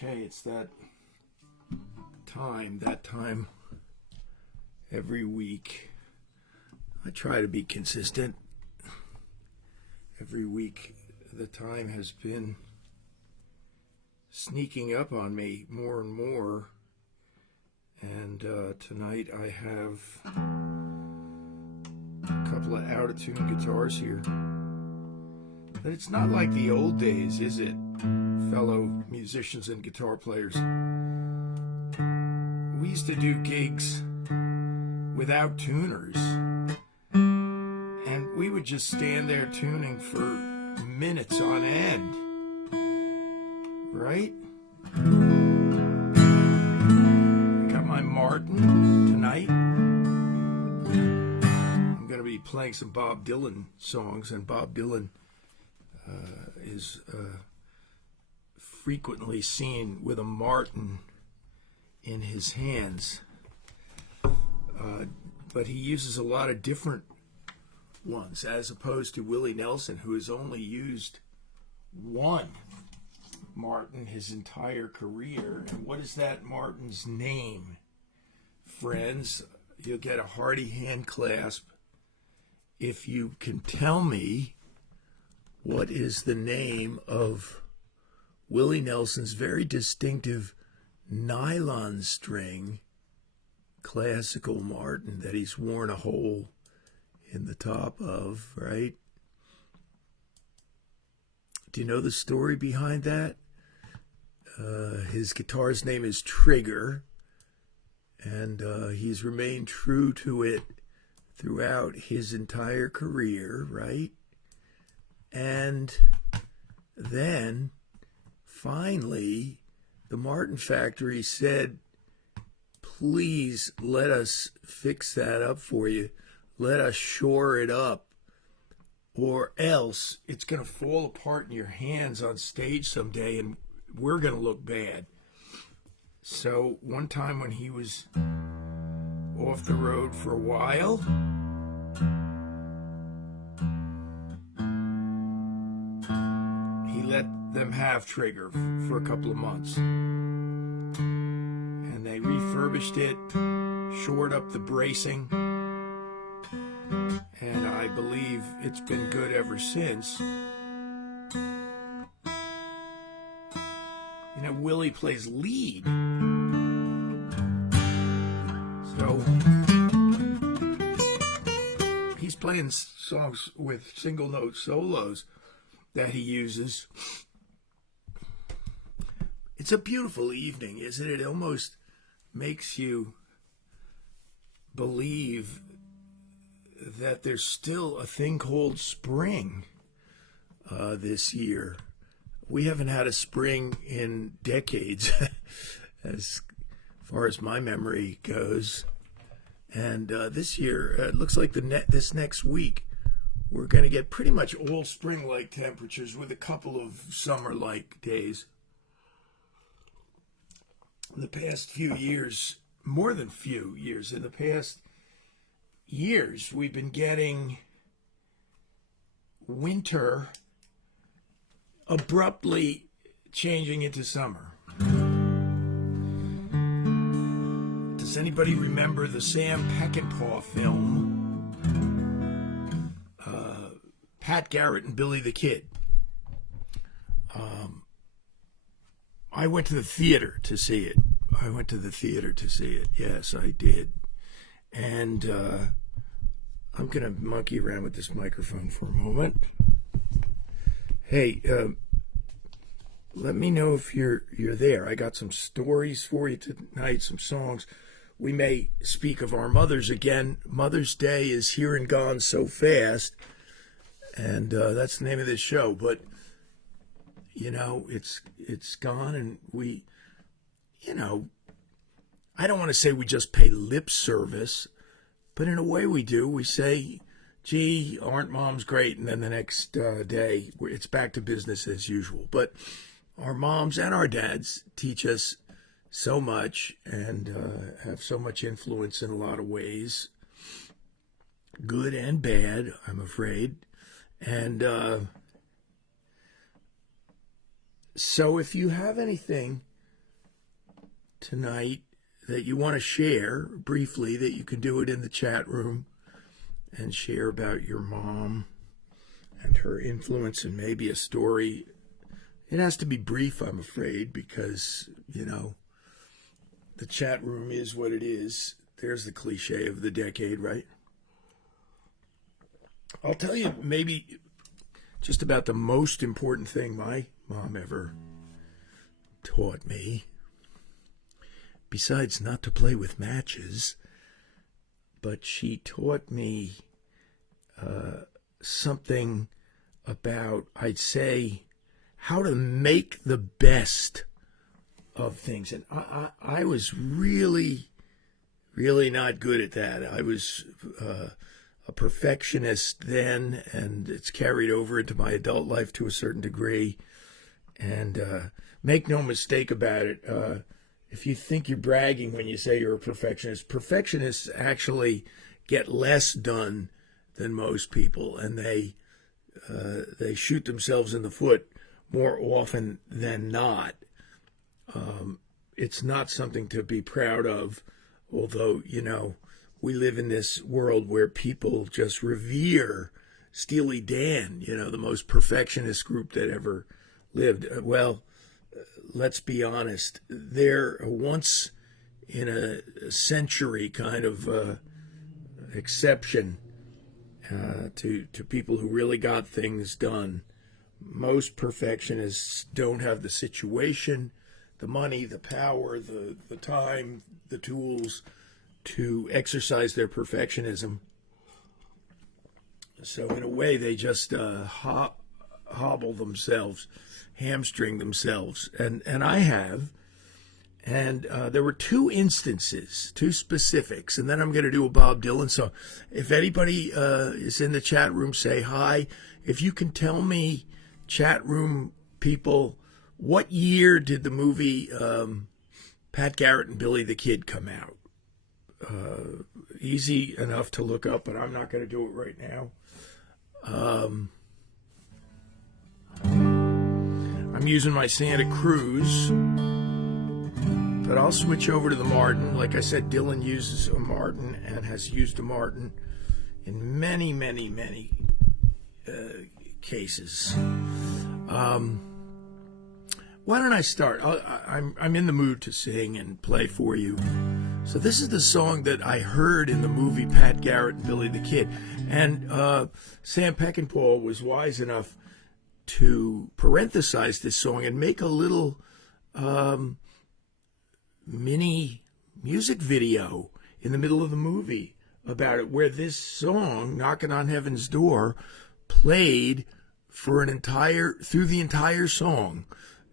Okay, it's that time every week. I try to be consistent. Every week, the time has been sneaking up on me more and more. And tonight I have a couple of out-of-tune guitars here. But it's not like the old days, is it, fellow musicians and guitar players? We used to do gigs without tuners, and we would just stand there tuning for minutes on end, right? I got my Martin tonight. I'm going to be playing some Bob Dylan songs, and Bob Dylan is frequently seen with a Martin in his hands, but he uses a lot of different ones, as opposed to Willie Nelson, who has only used one Martin his entire career. And what is that Martin's name, friends? You'll get a hearty hand clasp if you can tell me what is the name of Willie Nelson's very distinctive nylon string classical Martin that he's worn a hole in the top of, right? Do you know the story behind that? His guitar's name is Trigger, and he's remained true to it throughout his entire career, right? And then finally, the Martin factory said, please let us fix that up for you. Let us shore it up, or else it's going to fall apart in your hands on stage someday and we're going to look bad. So one time when he was off the road for a while, he let them have Trigger for a couple of months. And they refurbished it, shored up the bracing, and I believe it's been good ever since. You know, Willie plays lead. So he's playing songs with single note solos that he uses. It's a beautiful evening, isn't it? It almost makes you believe that there's still a thing called spring this year. We haven't had a spring in decades, as far as my memory goes. And this year, it looks like this next week, we're going to get pretty much all spring-like temperatures with a couple of summer-like days. In the past few years, more than few years, in the past years, we've been getting winter abruptly changing into summer. Does anybody remember the Sam Peckinpah film, Pat Garrett and Billy the Kid? I went to the theater to see it. Yes, I did. And I'm going to monkey around with this microphone for a moment. Hey, let me know if you're there. I got some stories for you tonight, some songs. We may speak of our mothers again. Mother's Day is here and gone so fast, and that's the name of this show. But you know, it's gone, and we, you know, I don't want to say we just pay lip service, but in a way we do. We say, gee, aren't moms great? And then the next day, it's back to business as usual. But our moms and our dads teach us so much and have so much influence in a lot of ways, good and bad, I'm afraid. And so if you have anything tonight that you want to share briefly, that you can do it in the chat room and share about your mom and her influence and maybe a story. It has to be brief, I'm afraid, because, you know, the chat room is what it is. There's the cliche of the decade, right? I'll tell you maybe just about the most important thing my mom ever taught me. Besides not to play with matches, but she taught me something about, I'd say, how to make the best of things. And I was really, really not good at that. I was a perfectionist then, and it's carried over into my adult life to a certain degree. And make no mistake about it, if you think you're bragging when you say you're a perfectionist, perfectionists actually get less done than most people, and they shoot themselves in the foot more often than not. It's not something to be proud of, although, you know, we live in this world where people just revere Steely Dan, you know, the most perfectionist group that ever lived. Well, let's be honest, they're once in a century kind of exception to people who really got things done. Most perfectionists don't have the situation, the money, the power, the time, the tools to exercise their perfectionism. So in a way, they just hobble themselves, hamstring themselves. And I have. And there were two instances, two specifics, and then I'm going to do a Bob Dylan song. If anybody is in the chat room, say hi. If you can tell me, chat room people, what year did the movie Pat Garrett and Billy the Kid come out? Easy enough to look up, but I'm not going to do it right now. I'm using my Santa Cruz, but I'll switch over to the Martin. Like I said, Dylan uses a Martin and has used a Martin in many, many, many cases. Why don't I start? I'm in the mood to sing and play for you. So this is the song that I heard in the movie Pat Garrett and Billy the Kid. And Sam Peckinpah was wise enough to parenthesize this song and make a little mini music video in the middle of the movie about it, where this song, Knocking on Heaven's Door, played for through the entire song.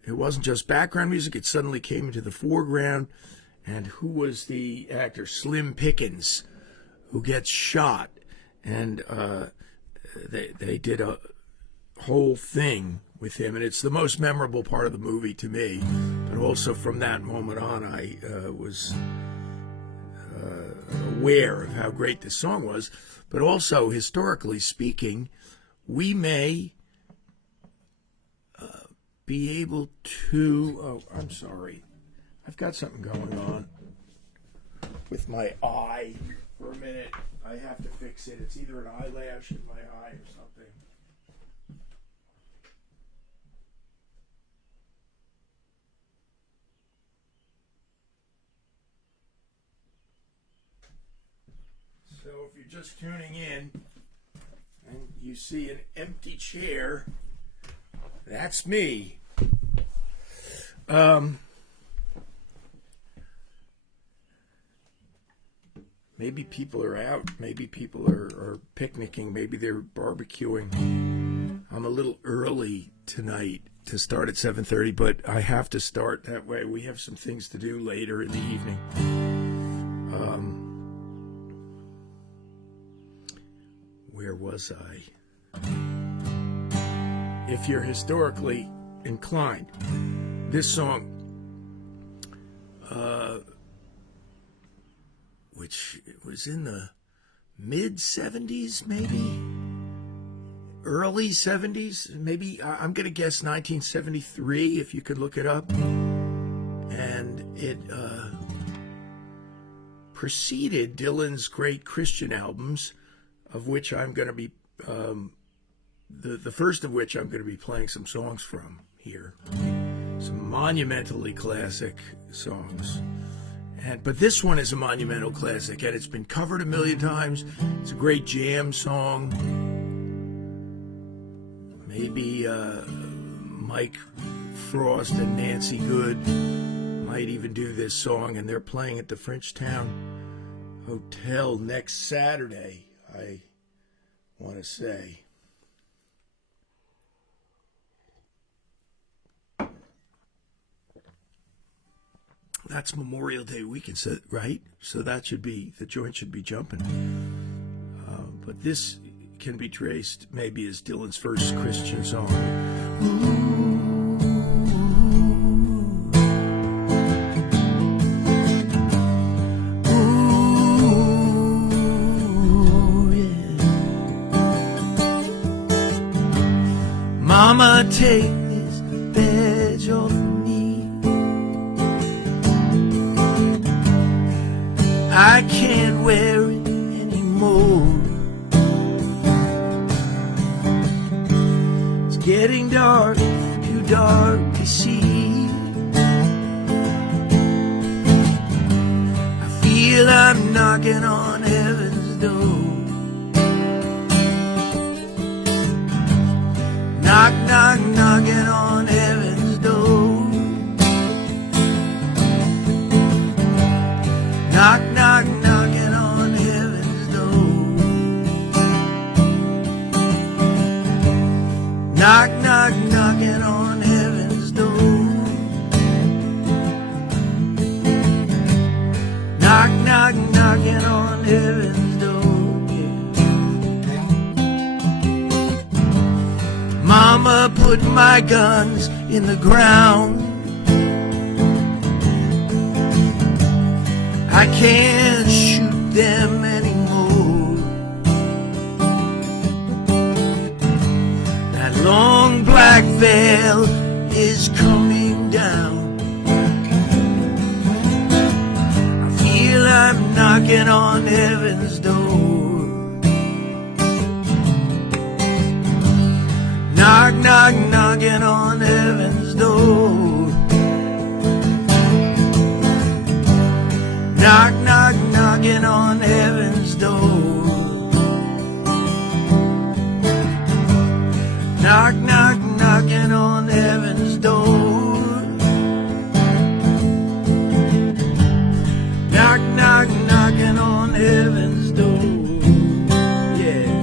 It wasn't just background music, it suddenly came into the foreground. And who was the actor? Slim Pickens, who gets shot. And they did a whole thing with him, and it's the most memorable part of the movie to me. But also from that moment on, I was aware of how great this song was. But also, historically speaking, we may be able to... Oh, I'm sorry. I've got something going on with my eye. For a minute, I have to fix it. It's either an eyelash in my eye or something. So if you're just tuning in and you see an empty chair, that's me. Maybe people are out. Maybe people are picnicking. Maybe they're barbecuing. I'm a little early tonight to start at 7:30, but I have to start that way. We have some things to do later in the evening. Where was I? If you're historically inclined, this song, which was in the mid-70s, maybe? Early 70s? Maybe, I'm going to guess 1973, if you could look it up. and it preceded Dylan's great Christian albums, of which I'm going to be the first of which I'm going to be playing some songs from here, some monumentally classic songs. But this one is a monumental classic, and it's been covered a million times. It's a great jam song. Maybe Mike Frost and Nancy Good might even do this song, and they're playing at the Frenchtown Hotel next Saturday, I want to say. That's Memorial Day weekend, so, right? So the joint should be jumping. But this can be traced maybe as Dylan's first Christian song. Ooh, yeah. Mama, take this badge off me. I can't wear it anymore. It's getting dark, too dark to see. I feel I'm knocking on heaven's door. Knock, knock, knocking on heaven's door. Knock, knock, knocking on heaven's door. Knock, knock, knocking on heaven's door. Knock, knock, knocking on heaven's door. Yeah. Mama put my guns in the ground. I can't shoot them anymore. That long black veil is coming down. I feel I'm knocking on heaven's door. Knock, knock, knocking on heaven's door. Knock, knock, knocking on heaven's door. Knock, knock, knocking on heaven's door. Knock, knock, knocking on heaven's door. Yeah.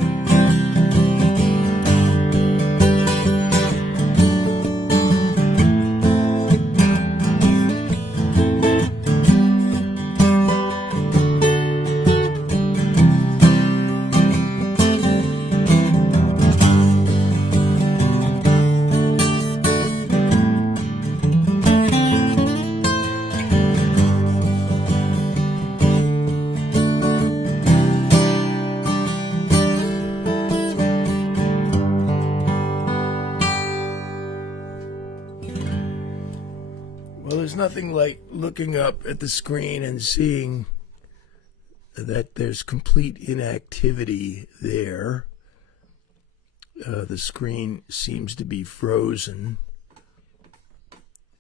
Well, there's nothing like looking up at the screen and seeing that there's complete inactivity there. The screen seems to be frozen.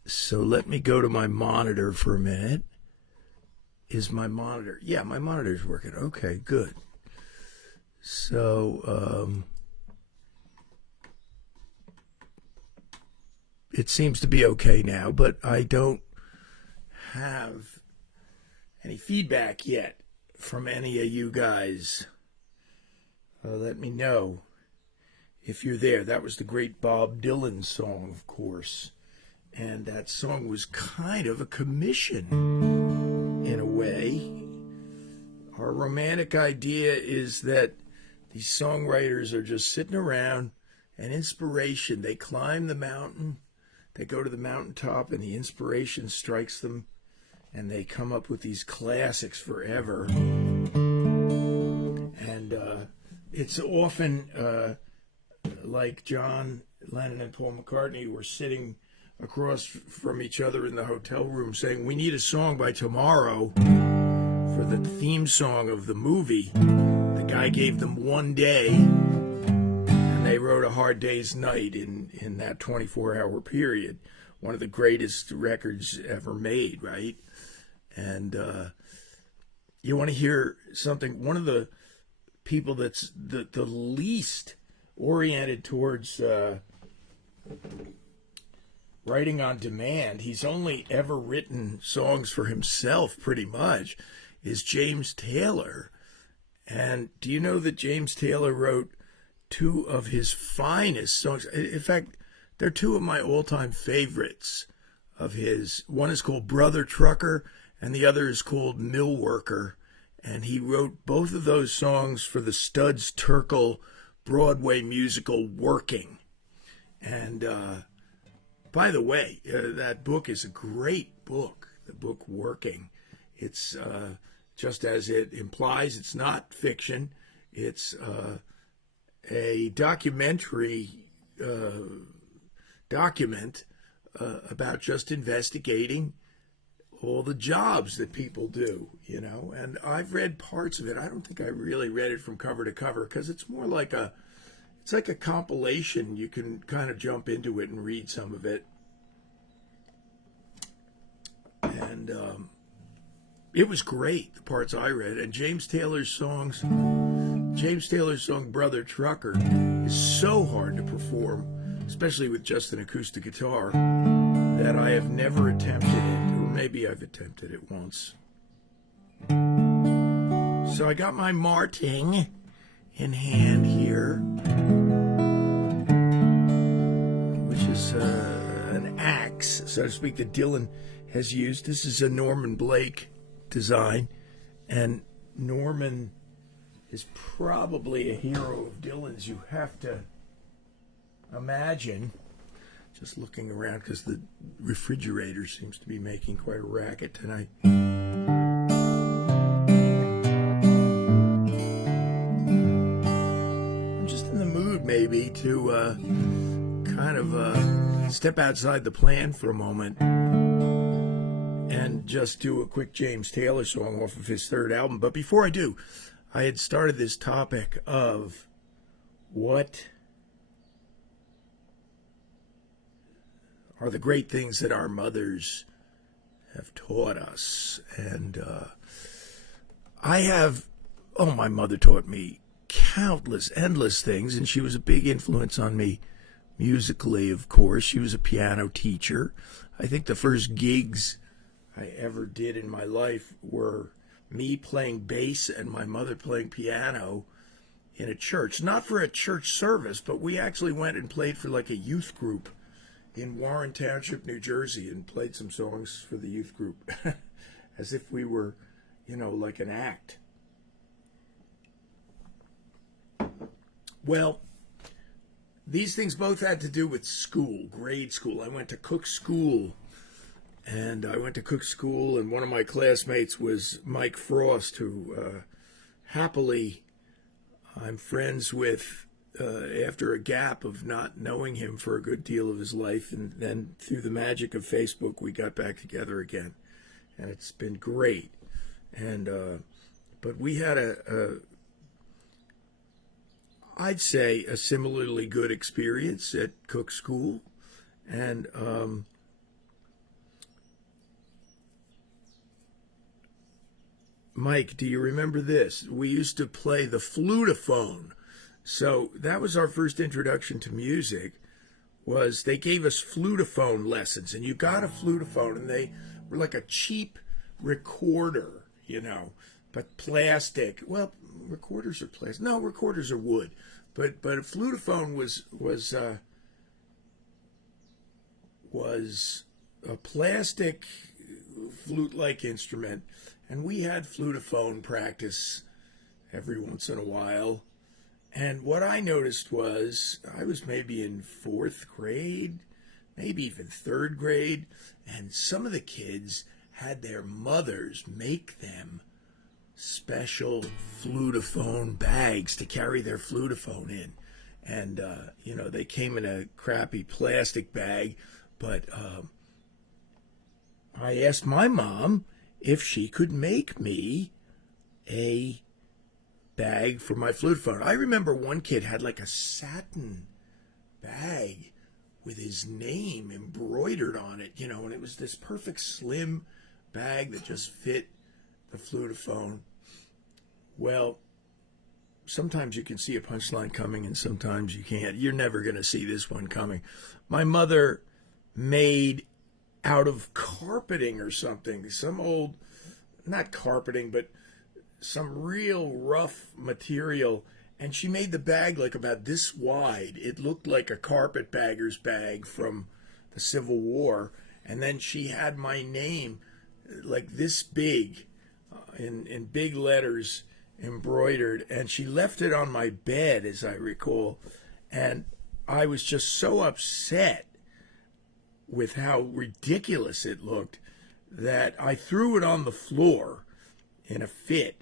So let me go to my monitor for a minute. Is my monitor? Yeah, my monitor's working. Okay, good. So, it seems to be okay now, but I don't have any feedback yet from any of you guys. Let me know if you're there. That was the great Bob Dylan song, of course. And that song was kind of a commission in a way. Our romantic idea is that these songwriters are just sitting around and inspiration. They climb the mountain. They go to the mountaintop and the inspiration strikes them and they come up with these classics forever. And it's often like John Lennon and Paul McCartney were sitting across from each other in the hotel room saying, we need a song by tomorrow for the theme song of the movie. The guy gave them one day, and they wrote A Hard Day's Night in that 24-hour period. One of the greatest records ever made, right? And you want to hear something? One of the people that's the least oriented towards writing on demand, he's only ever written songs for himself pretty much, is James Taylor. And do you know that James Taylor wrote two of his finest songs? In fact, they're two of my all-time favorites of his. One is called Brother Trucker, and the other is called Mill Worker. And he wrote both of those songs for the Studs Terkel Broadway musical Working. And by the way, that book is a great book, the book Working. It's just as it implies, it's not fiction. It's a documentary document about just investigating all the jobs that people do, you know. And I've read parts of it. I don't think I really read it from cover to cover because it's more like it's like a compilation. You can kind of jump into it and read some of it. And it was great, the parts I read. And James Taylor's song Brother Trucker is so hard to perform, especially with just an acoustic guitar, that I have never attempted it, or maybe I've attempted it once. So I got my Marting in hand here, which is an axe, so to speak, that Dylan has used. This is a Norman Blake design, and Norman is probably a hero of Dylan's. You have to imagine, just looking around because the refrigerator seems to be making quite a racket tonight. I'm just in the mood maybe to kind of step outside the plan for a moment and just do a quick James Taylor song off of his third album. But before I do, I had started this topic of what are the great things that our mothers have taught us. And my mother taught me countless, endless things, and she was a big influence on me musically, of course. She was a piano teacher. I think the first gigs I ever did in my life were me playing bass and my mother playing piano in a church. Not for a church service, but we actually went and played for like a youth group in Warren Township, New Jersey, and played some songs for the youth group as if we were, like an act. Well, these things both had to do with school, grade school. I went to Cook School, and one of my classmates was Mike Frost, who happily I'm friends with after a gap of not knowing him for a good deal of his life. And then through the magic of Facebook, we got back together again, and it's been great. And but we had I'd say a similarly good experience at Cook School. And Mike, do you remember this? We used to play the flutophone. So that was our first introduction to music, was they gave us flutophone lessons. And you got a flutophone, and they were like a cheap recorder, but plastic. Well, recorders are plastic. No, recorders are wood. But a flutophone was a plastic flute-like instrument, and we had flutophone practice every once in a while. And what I noticed was I was maybe in fourth grade, maybe even third grade, and some of the kids had their mothers make them special flutophone bags to carry their flutophone in. And, they came in a crappy plastic bag, But I asked my mom if she could make me a bag for my flute-phone. I remember one kid had like a satin bag with his name embroidered on it, and it was this perfect slim bag that just fit the flute-phone. Well, sometimes you can see a punchline coming and sometimes you can't. You're never going to see this one coming. My mother made out of carpeting or something, some old, not carpeting, but some real rough material, and she made the bag like about this wide. It looked like a carpetbagger's bag from the Civil War, and then she had my name like this big, in big letters, embroidered, and she left it on my bed, as I recall, and I was just so upset with how ridiculous it looked that I threw it on the floor in a fit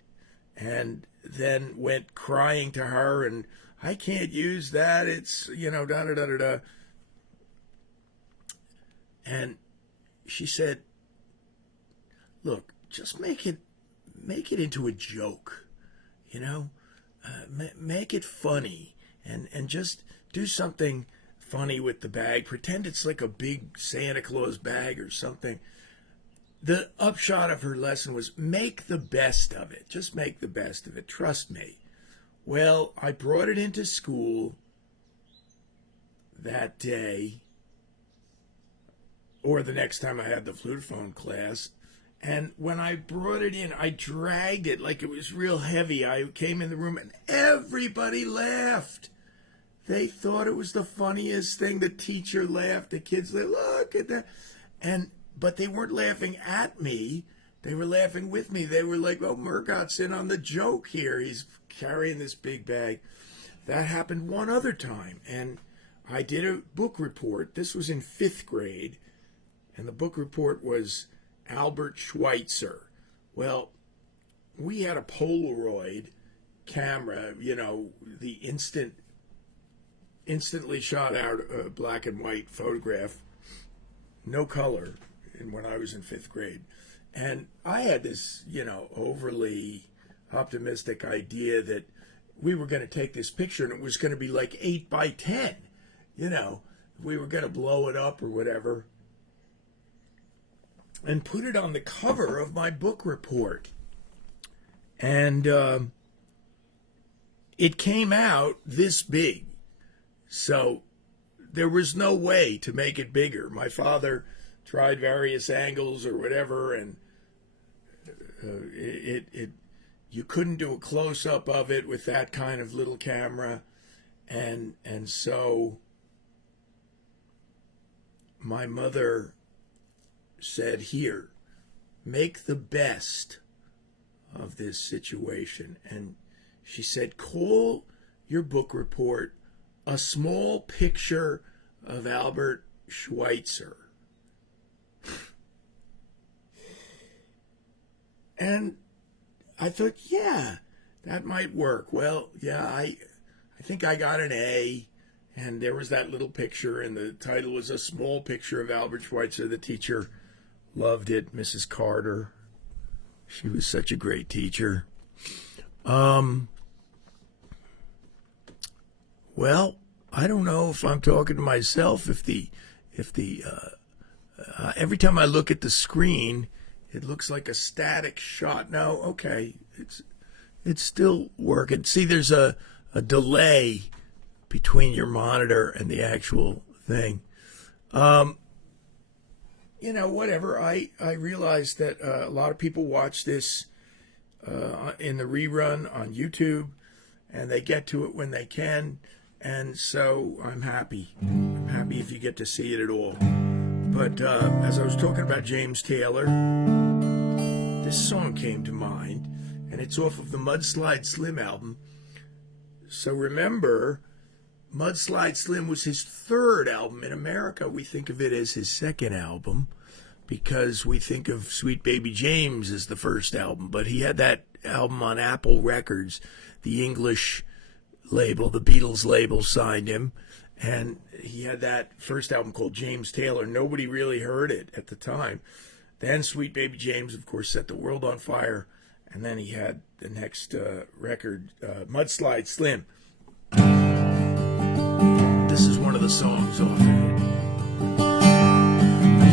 and then went crying to her, and I can't use that, it's, da-da-da-da-da. And she said, look, just make it into a joke, make it funny, and just do something funny with the bag. Pretend it's like a big Santa Claus bag or something. The upshot of her lesson was make the best of it. Just make the best of it. Trust me. Well, I brought it into school that day, or the next time I had the flute-phone class, and when I brought it in, I dragged it like it was real heavy. I came in the room and everybody laughed. They thought it was the funniest thing. The teacher laughed. The kids said, look at that. But they weren't laughing at me. They were laughing with me. They were like, oh, Murgott's in on the joke here. He's carrying this big bag. That happened one other time. And I did a book report. This was in 5th grade. And the book report was Albert Schweitzer. Well, we had a Polaroid camera, the instantly shot out a black and white photograph, no color, when I was in 5th grade. And I had this, overly optimistic idea that we were going to take this picture and it was going to be like 8 by 10, we were going to blow it up or whatever and put it on the cover of my book report. And it came out this big. So there was no way to make it bigger. My father tried various angles or whatever, and you couldn't do a close-up of it with that kind of little camera. And so my mother said, here, make the best of this situation. And she said, call your book report A Small Picture of Albert Schweitzer. And I thought, yeah, that might work. Well, yeah, I think I got an A, and there was that little picture, and the title was A Small Picture of Albert Schweitzer. The teacher loved it, Mrs. Carter. She was such a great teacher. Well, I don't know if I'm talking to myself. Every time I look at the screen, it looks like a static shot. No, okay, it's still working. See, there's a delay between your monitor and the actual thing. Whatever. I realized that a lot of people watch this in the rerun on YouTube, and they get to it when they can. And so I'm happy. I'm happy if you get to see it at all. But as I was talking about James Taylor, this song came to mind, and it's off of the Mudslide Slim album. So remember, Mudslide Slim was his 3rd album. In America, we think of it as his 2nd album because we think of Sweet Baby James as the 1st album. But he had that album on Apple Records, the English label, the Beatles label, signed him. And he had that first album called James Taylor. Nobody really heard it at the time. Then Sweet Baby James, of course, set the world on fire. And then he had the next record, Mudslide Slim. This is one of the songs off it.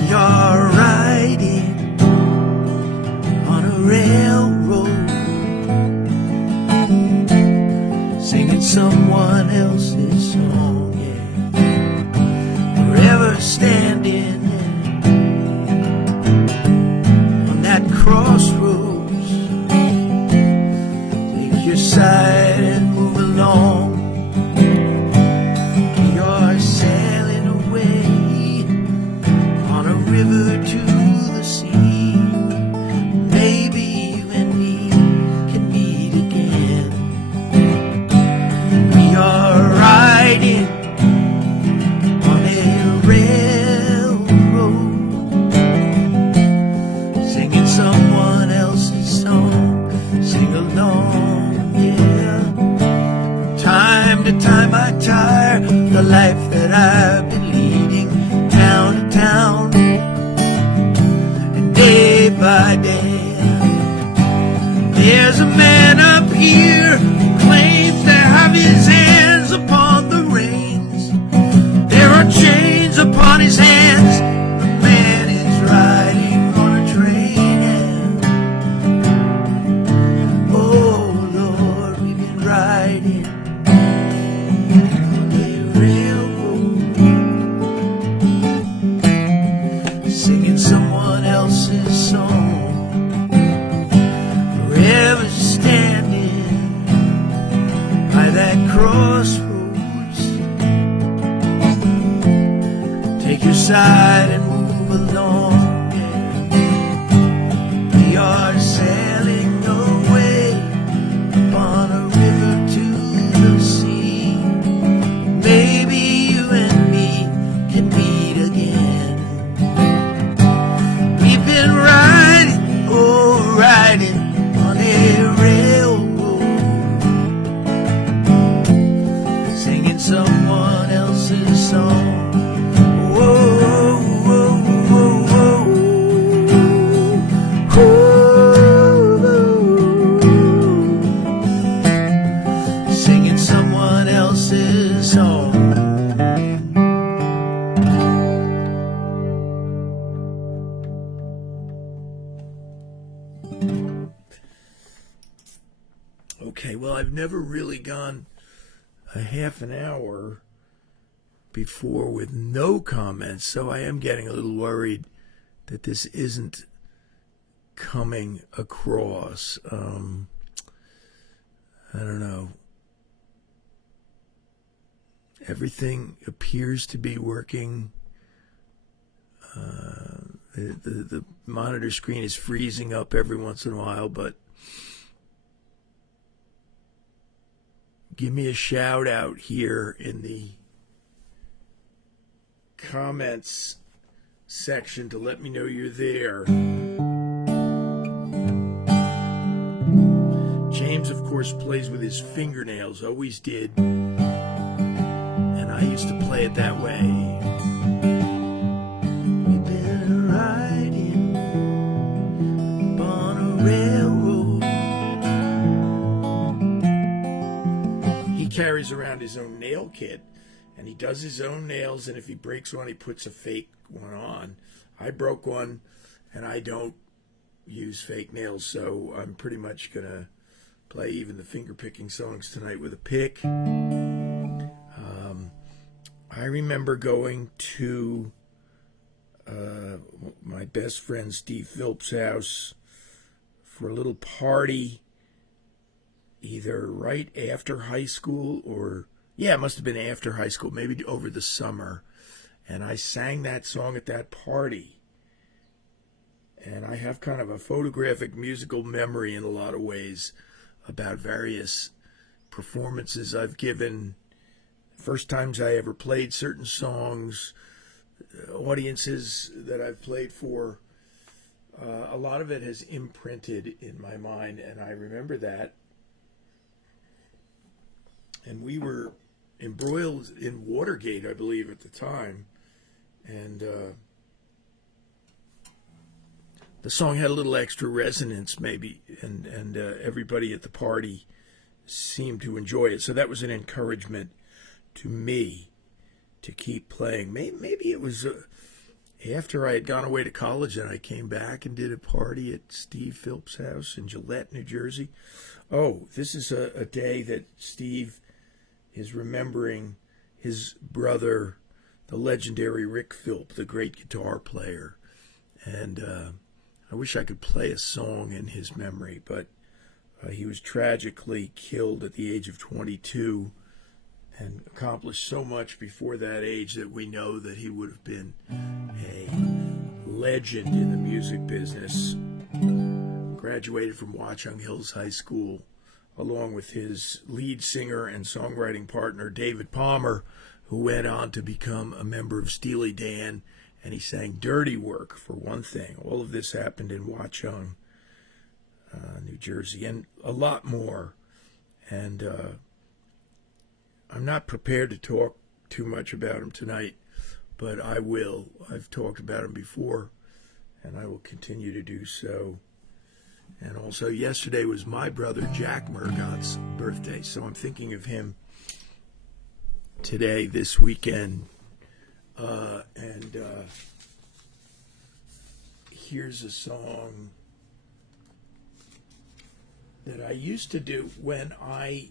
You're riding on a railroad, singing someone else's song, yeah. Forever standing on that crossroads. Take your side and move along. You're sailing away on a river to the sea. Maybe you and me can meet again. We are riding on a railroad, singing someone else's song. Sing along, yeah. Time to time I tire the life that I've been leading, town to town, and day by day. There's a man up here who claims to have his hands upon the reins. There are chains upon his hands. The man is riding on a train, and oh Lord, we've been riding on a railroad, singing someone else's song. Forever standing by that crossroads. Take your side and move along, yeah. We are sailing away upon a river to the sea. Maybe you and me can meet again. We've been riding, oh riding on a railroad, singing someone else's song. Whoa, whoa, whoa, whoa, whoa. Singing someone else's song. Okay, well, I've never really gone a half an hour before with no comments, so I am getting a little worried that this isn't coming across. I don't know. Everything appears to be working. The monitor screen is freezing up every once in a while, but give me a shout out here in the comments section to let me know you're there. James, of course, plays with his fingernails, always did, and I used to play it that way. We've been riding on a railroad. He carries around his own nail kit, and he does his own nails, and if he breaks one, he puts a fake one on. I broke one, and I don't use fake nails, so I'm pretty much going to play even the finger-picking songs tonight with a pick. I remember going to my best friend Steve Phillips' house for a little party, either right after high school or, yeah, it must have been after high school, maybe over the summer. And I sang that song at that party. And I have kind of a photographic musical memory in a lot of ways about various performances I've given, first times I ever played certain songs, audiences that I've played for. A lot of it has imprinted in my mind, and I remember that. And we were embroiled in Watergate, I believe, at the time. And the song had a little extra resonance, maybe, and everybody at the party seemed to enjoy it. So that was an encouragement to me to keep playing. Maybe it was after I had gone away to college and I came back and did a party at Steve Phillips' house in Gillette, New Jersey. Oh, this is a day that Steve is remembering his brother, the legendary Rick Philp, the great guitar player. And I wish I could play a song in his memory, but he was tragically killed at the age of 22 and accomplished so much before that age that we know that he would have been a legend in the music business. Graduated from Watchung Hills High School along with his lead singer and songwriting partner, David Palmer, who went on to become a member of Steely Dan, and he sang Dirty Work, for one thing. All of this happened in Watchung, New Jersey, and a lot more. And I'm not prepared to talk too much about him tonight, but I will. I've talked about him before, and I will continue to do so. And also, yesterday was my brother Jack Murgott's birthday, so I'm thinking of him today, this weekend. Here's a song that I used to do when I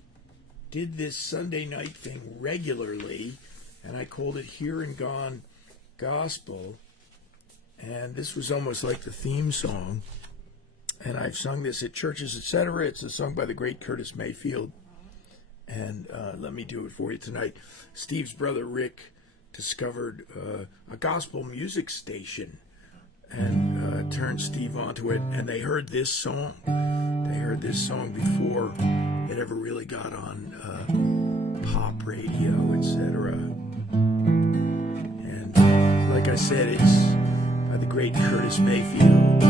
did this Sunday night thing regularly, and I called it Here and Gone Gospel. And this was almost like the theme song. And I've sung this at churches, etc. It's a song by the great Curtis Mayfield. And let me do it for you tonight. Steve's brother Rick discovered a gospel music station and turned Steve onto it. And they heard this song. They heard this song before it ever really got on pop radio, etc. And like I said, it's by the great Curtis Mayfield.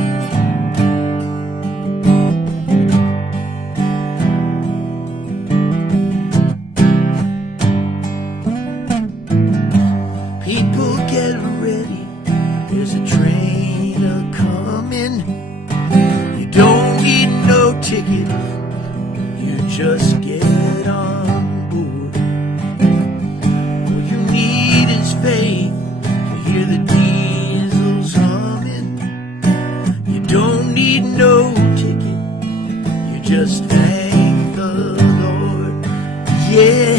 People get ready, there's a train a-comin'. You don't need no ticket, you just get on board. All you need is faith to hear the diesels humming. You don't need no ticket, you just thank the Lord. Yeah.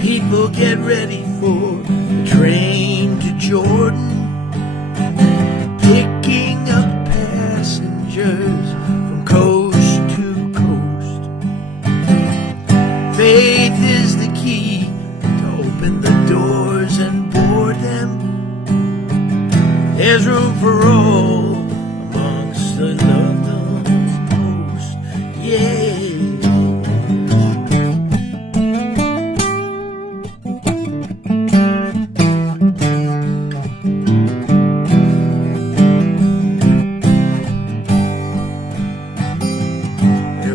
People get ready for the train to Jordan, picking up passengers from coast to coast. Faith is the key to open the doors and board them. There's room for all amongst the loved host. Yeah.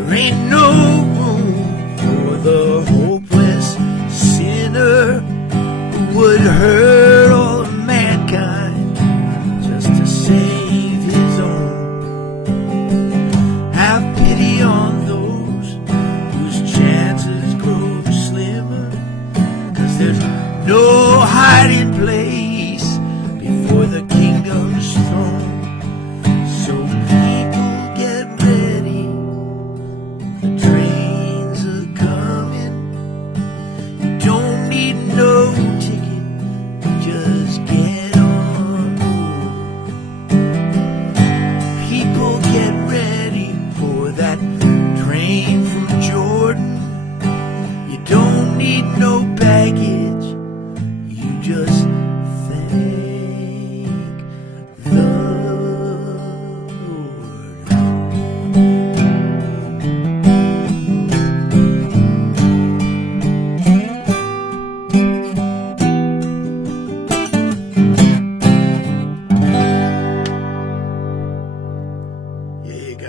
Ain't no room for the hopeless sinner who would hurt all of mankind just to save his own. Have pity on those whose chances grow slimmer, 'cause there's no hiding place before the kingdom's throne. So people get ready, the trains are coming. You don't need no ticket,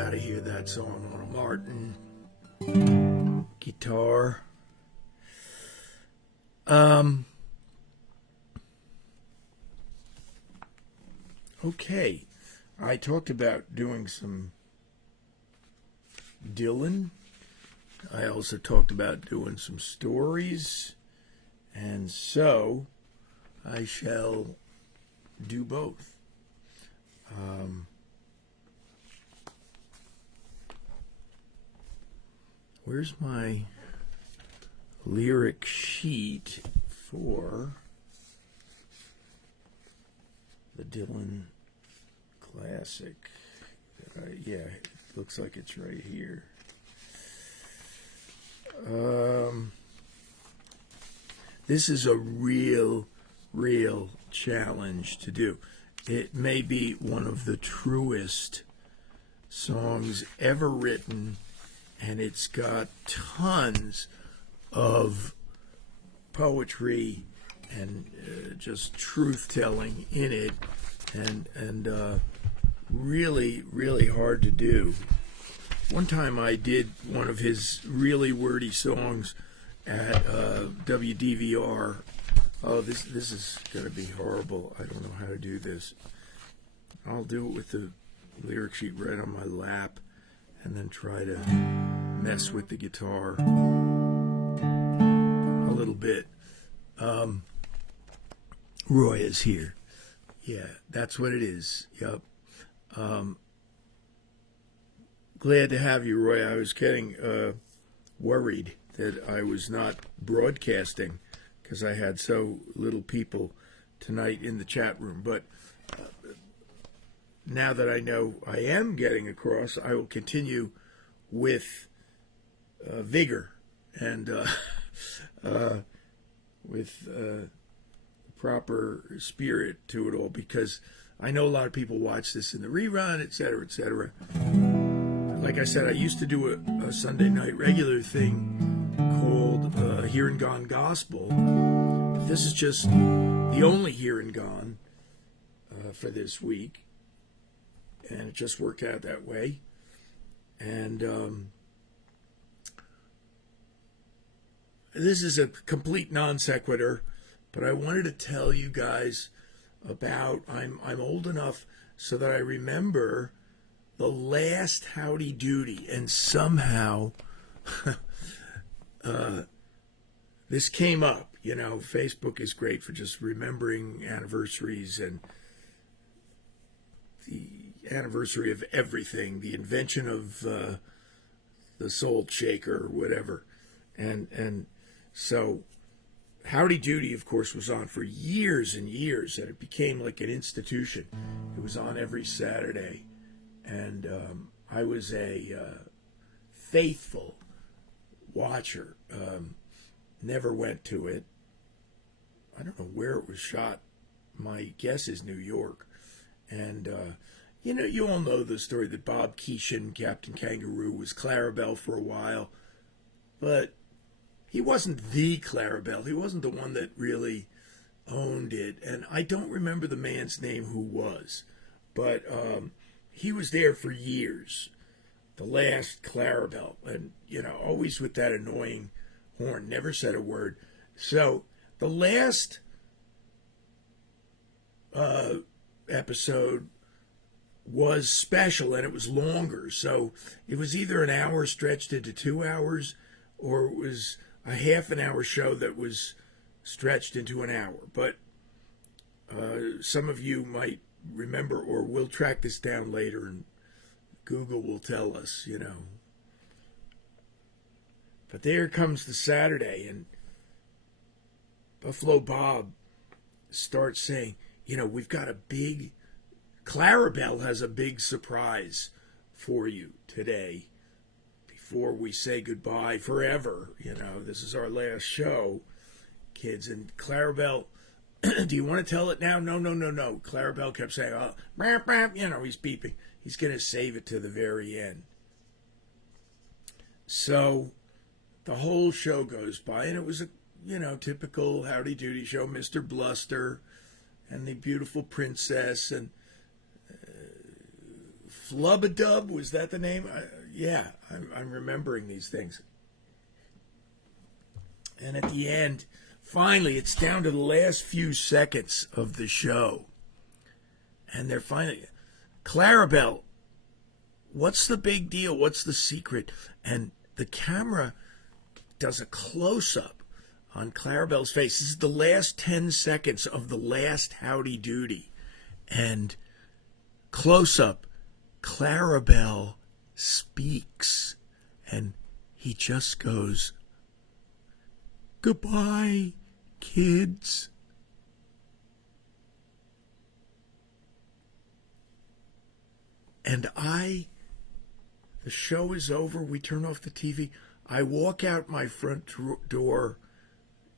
gotta hear that song on a Martin guitar. Okay, I talked about doing some Dylan. I also talked about doing some stories, and so I shall do both. Where's my lyric sheet for the Dylan classic? Yeah, it looks like it's right here. This is a real challenge to do. It may be one of the truest songs ever written, and it's got tons of poetry and just truth-telling in it, and really hard to do. One time I did one of his really wordy songs at WDVR. Oh, this is going to be horrible. I don't know how to do this. I'll do it with the lyric sheet right on my lap and then try to mess with the guitar a little bit. Roy is here. Yeah, that's what it is. Yep. Glad to have you, Roy. I was getting worried that I was not broadcasting because I had so little people tonight in the chat room. But now that I know I am getting across, I will continue with vigor and with proper spirit to it all, because I know a lot of people watch this in the rerun, etc., etc. Like I said, I used to do a Sunday night regular thing called Here and Gone Gospel. This is just the only Here and Gone for this week, and it just worked out that way. And this is a complete non sequitur, but I wanted to tell you guys about, I'm old enough so that I remember the last Howdy Doody, and somehow this came up. You know, Facebook is great for just remembering anniversaries, and the anniversary of everything, the invention of the salt shaker or whatever. And so Howdy Doody, of course, was on for years and years, and it became like an institution. It was on every Saturday. And I was a faithful watcher. Never went to it. I don't know where it was shot. My guess is New York. And, you know, you all know the story that Bob Keeshan, Captain Kangaroo, was Clarabelle for a while. But he wasn't the Clarabelle. He wasn't the one that really owned it. And I don't remember the man's name who was. But he was there for years, the last Clarabelle, and, you know, always with that annoying horn, never said a word. So the last episode was special, and it was longer. So it was either an hour stretched into 2 hours, or it was a half an hour show that was stretched into an hour. But some of you might remember, or we'll track this down later, and Google will tell us, you know. But there comes the Saturday, and Buffalo Bob starts saying, you know, we've got a big, Clarabelle has a big surprise for you today before we say goodbye forever. You know, this is our last show, kids. And Clarabelle, do you want to tell it now? No. Clarabelle kept saying, oh, bam, bam, you know, he's beeping. He's going to save it to the very end. So the whole show goes by, and it was a, you know, typical Howdy Doody show, Mr. Bluster and the beautiful princess, and Flub-a-Dub, was that the name? Yeah, I'm remembering these things. And at the end, finally, it's down to the last few seconds of the show. And they're finally, Clarabelle, what's the big deal? What's the secret? And the camera does a close-up on Clarabelle's face. This is the last 10 seconds of the last Howdy Doody. And close-up, Clarabelle speaks. And he just goes, "Goodbye, kids." And the show is over, we turn off the TV, I walk out my front door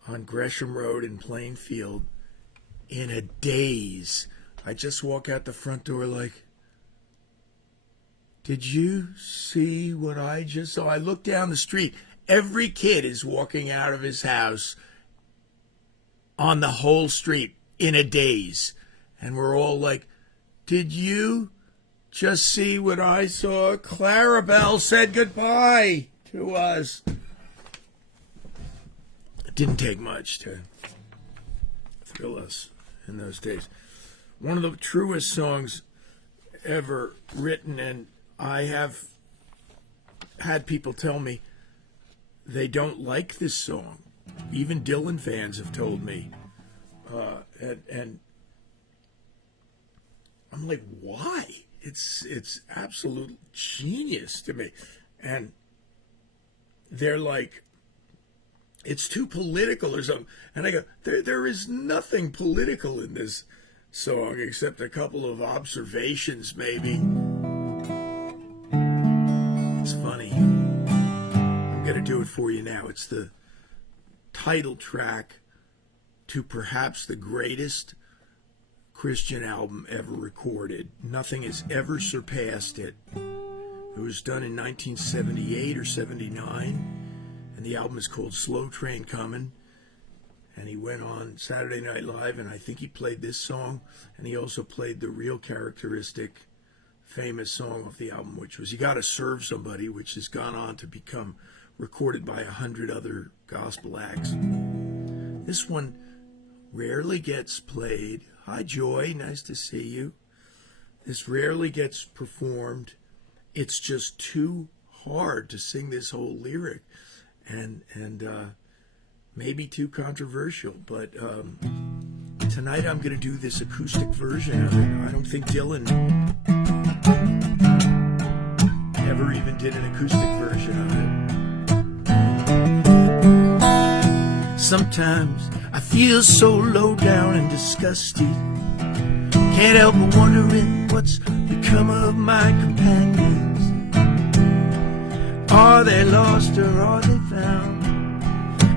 on Gresham Road in Plainfield in a daze. I just walk out the front door like, did you see what I just saw? I look down the street, every kid is walking out of his house on the whole street in a daze. And we're all like, did you just see what I saw? Clarabelle said goodbye to us. It didn't take much to thrill us in those days. One of the truest songs ever written, and I have had people tell me they don't like this song. Even Dylan fans have told me. And I'm like, why? It's absolute genius to me. And they're like, it's too political or something. And I go, there is nothing political in this song except a couple of observations, maybe. It's funny. I'm going to do it for you now. It's the title track to perhaps the greatest Christian album ever recorded. Nothing has ever surpassed it. It was done in 1978 or 79, and the album is called Slow Train Comin'. And he went on Saturday Night Live, and I think he played this song, and he also played the real characteristic famous song of the album, which was You Gotta Serve Somebody, which has gone on to become recorded by 100 other gospel acts. This one rarely gets played. Hi, Joy, nice to see you. This rarely gets performed. It's just too hard to sing this whole lyric, and maybe too controversial. But tonight I'm going to do this acoustic version of it. I don't think Dylan ever even did an acoustic version of it. Sometimes I feel so low down and disgusted. Can't help but wondering what's become of my companions. Are they lost or are they found?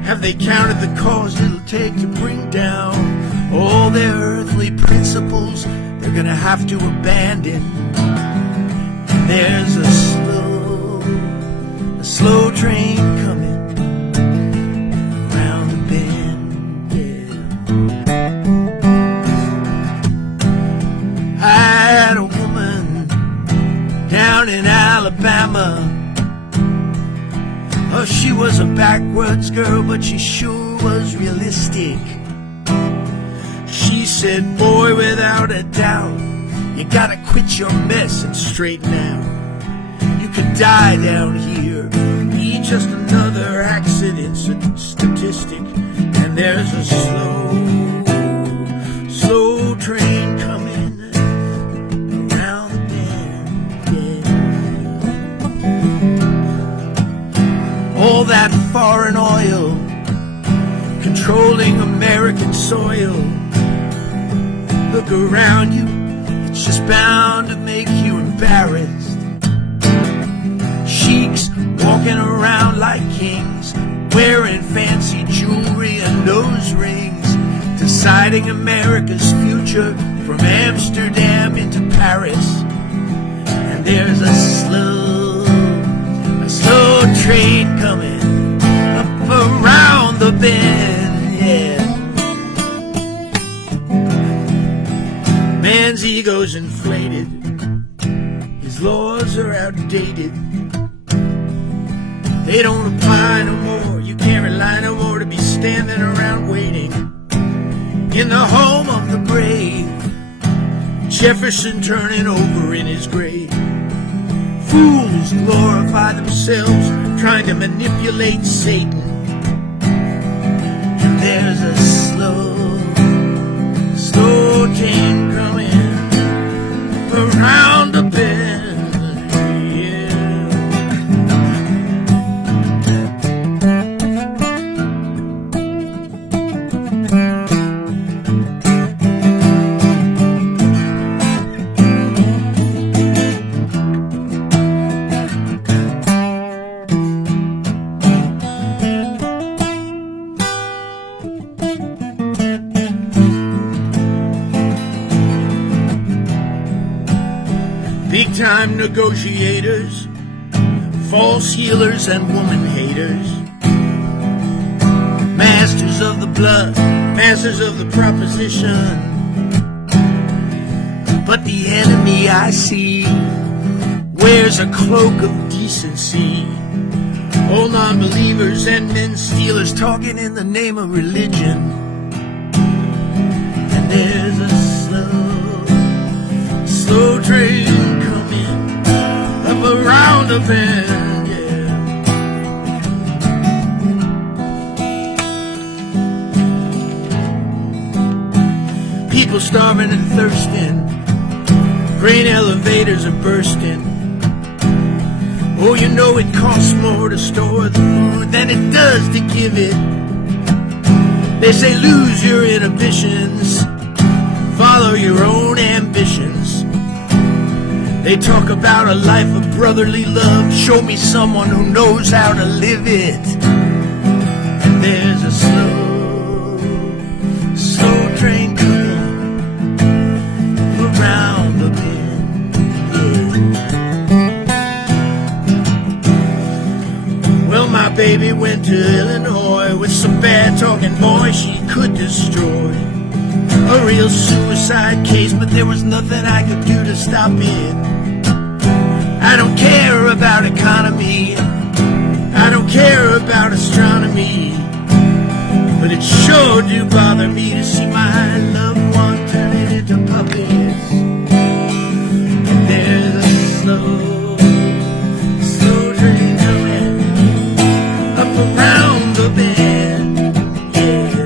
Have they counted the cost it'll take to bring down all their earthly principles they're gonna have to abandon? And there's a slow train coming around the bend, yeah. I had a woman down in Alabama. Oh, she was a backwards girl, but she sure was realistic. She said, boy, without a doubt, you gotta quit your mess and straighten out. You could die down here, be just another accident statistic. And there's a slow train coming around the bend, yeah. All that foreign oil controlling American soil. Look around you, it's just bound to make you embarrassed. Sheiks walking around like kings, wearing fancy jewelry and nose rings, deciding America's future from Amsterdam into Paris. And there's a slow train coming up around the bend, yeah. Man's ego's inflated, his laws are outdated. They don't apply no more. You can't rely no more to be standing around waiting in the home of the brave. Jefferson turning over in his grave. Fools glorify themselves, trying to manipulate Satan. And there's a slow train coming around the bend. Big-time negotiators, false healers and woman haters, masters of the blood, masters of the proposition. But the enemy I see wears a cloak of decency. All non-believers and men stealers talking in the name of religion. And there's a slow train coming up around the bend, yeah. People starving and thirsting, grain elevators are bursting. Oh, you know it costs more to store the food than it does to give it. They say lose your inhibitions, follow your own ambitions. They talk about a life of brotherly love. Show me someone who knows how to live it. And there's a slow train coming around the bend, yeah. Well, my baby went to Illinois with some bad talking boys she could destroy. A real suicide case, but there was nothing I could do to stop it. I don't care about economy, I don't care about astronomy, but it sure do bother me to see my loved one turning into puppets. And there's a slow train coming up around the bend, yeah.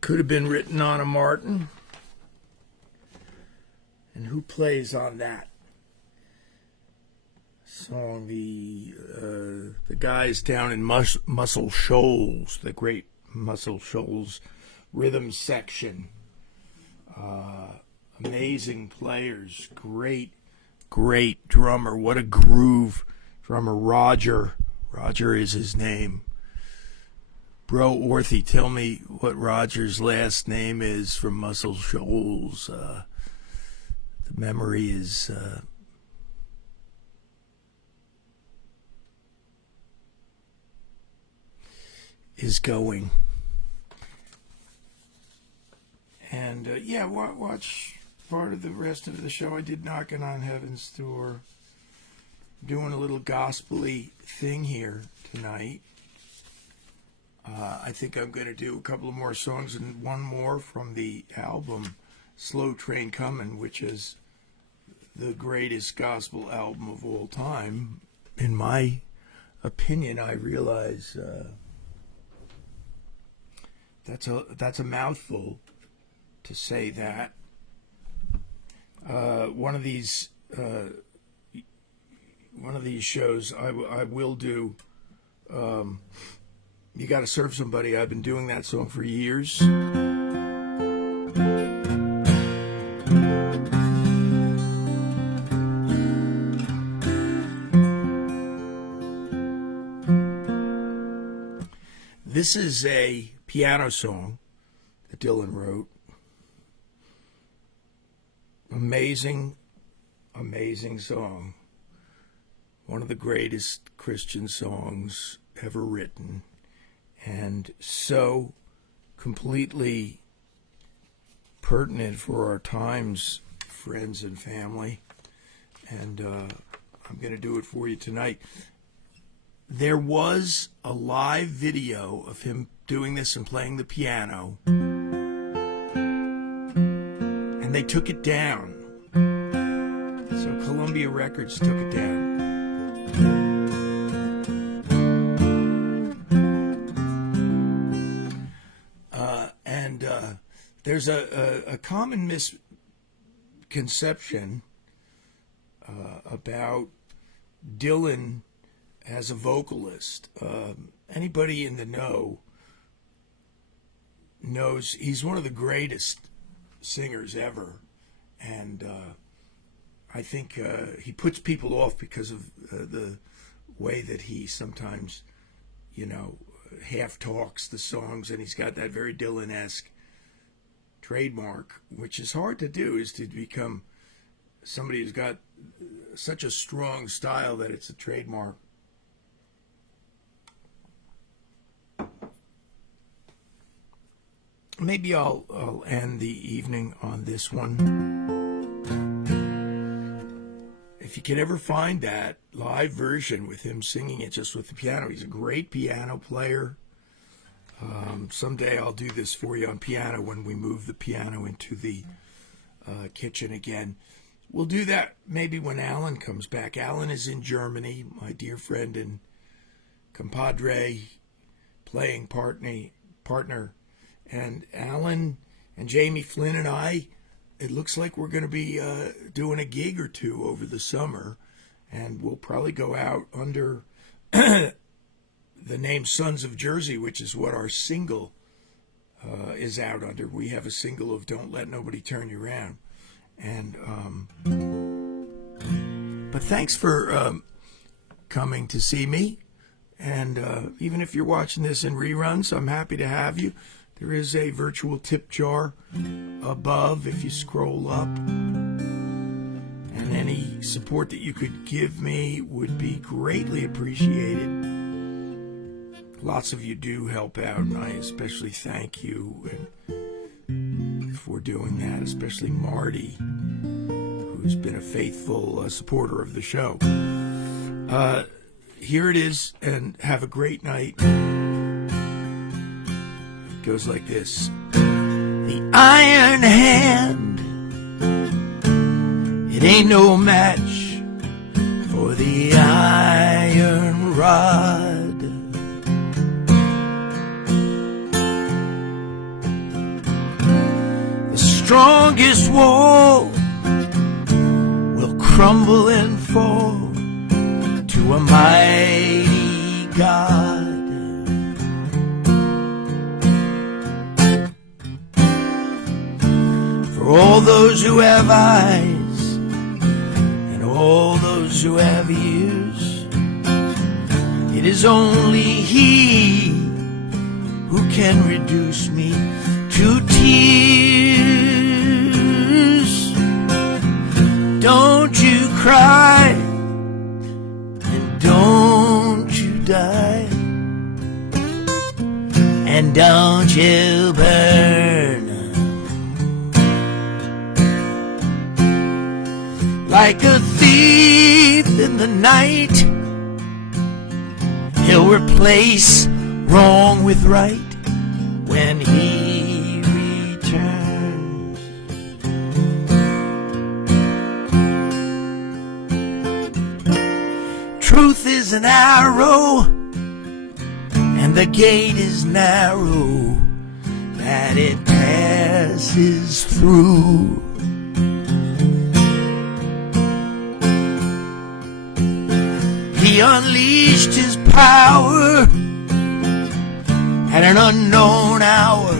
Could have been written on a Martin. And who plays on that song? The guys down in Muscle Shoals, the great Muscle Shoals rhythm section. Amazing players, great drummer. What a groove. Drummer Roger is his name. Bro Orthy, tell me what Roger's last name is from Muscle Shoals. The memory is going. And watch part of the rest of the show. I did Knocking on Heaven's Door. Doing a little gospel-y thing here tonight. I think I'm going to do a couple of more songs and one more from the album Slow Train Comin', which is the greatest gospel album of all time. In my opinion, I realize that's a mouthful to say that. One of these shows I will do. You Gotta Serve Somebody. I've been doing that song for years. This is a piano song that Dylan wrote. Amazing, amazing song. One of the greatest Christian songs ever written. And so completely pertinent for our times, friends and family. And I'm going to do it for you tonight. There was a live video of him doing this and playing the piano. And they took it down. So Columbia Records took it down. There's a common misconception about Dylan as a vocalist. Anybody in the know knows he's one of the greatest singers ever. And I think he puts people off because of the way that he sometimes, half talks the songs, and he's got that very Dylan-esque trademark, which is hard to do, is to become somebody who's got such a strong style that it's a trademark. Maybe I'll end the evening on this one. If you can ever find that live version with him singing it just with the piano, he's a great piano player. Someday I'll do this for you on piano when we move the piano into the kitchen again. We'll do that maybe when Alan comes back. Alan is in Germany, my dear friend and compadre, playing partner. And Alan and Jamie Flynn and I, it looks like we're going to be doing a gig or two over the summer. And we'll probably go out under the name Sons of Jersey, which is what our single is out under. We have a single of Don't Let Nobody Turn You Around. And but thanks for coming to see me. And even if you're watching this in reruns, I'm happy to have you. There is a virtual tip jar above if you scroll up. And any support that you could give me would be greatly appreciated. Lots of you do help out, and I especially thank you for doing that, especially Marty, who's been a faithful supporter of the show. Here it is, and have a great night. It goes like this. The iron hand, it ain't no match for the iron rod. The strongest wall will crumble and fall to a mighty God. For all those who have eyes and all those who have ears, it is only He who can reduce me to tears. Don't you cry and don't you die, and don't you burn. Like a thief in the night, he'll replace wrong with right when he returns. Truth is an arrow, and the gate is narrow that it passes through. He unleashed his power at an unknown hour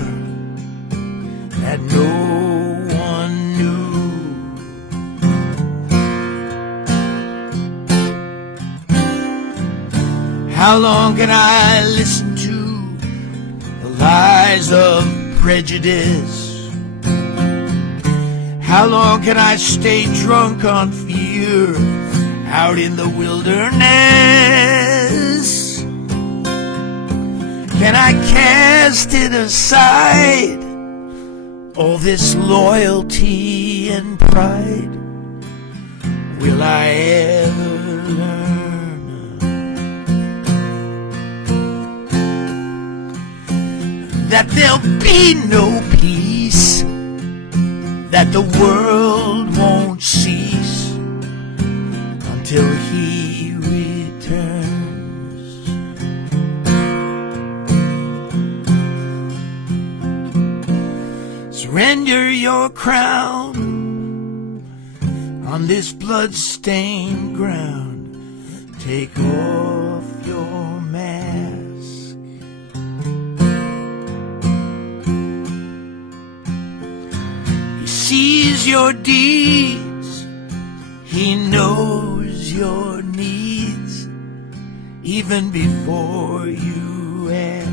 that no one knew. How long can I listen to the lies of prejudice? How long can I stay drunk on fear out in the wilderness? Can I cast it aside, all this loyalty and pride? Will I ever learn that there'll be no peace, that the world won't cease until he returns? Surrender your crown on this blood-stained ground. Take off your mask. He sees your deeds, he knows your needs, even before you ask.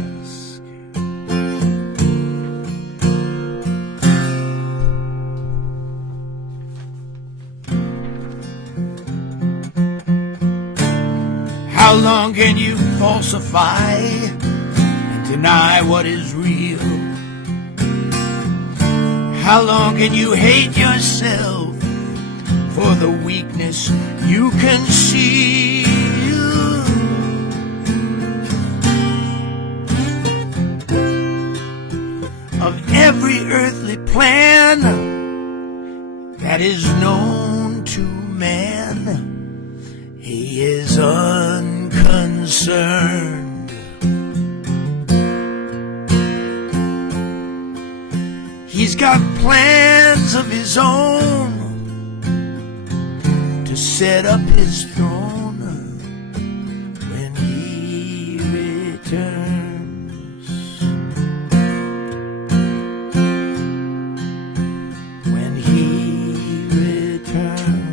How long can you falsify and deny what is real? How long can you hate yourself for the weakness you conceal? Of every earthly plan that is known to man, he is unconcerned. He's got plans of his own to set up his throne when he returns. When he returns.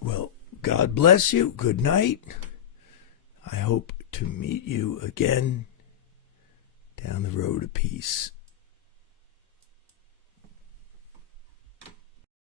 Well, God bless you. Good night. I hope to meet you again down the road of peace.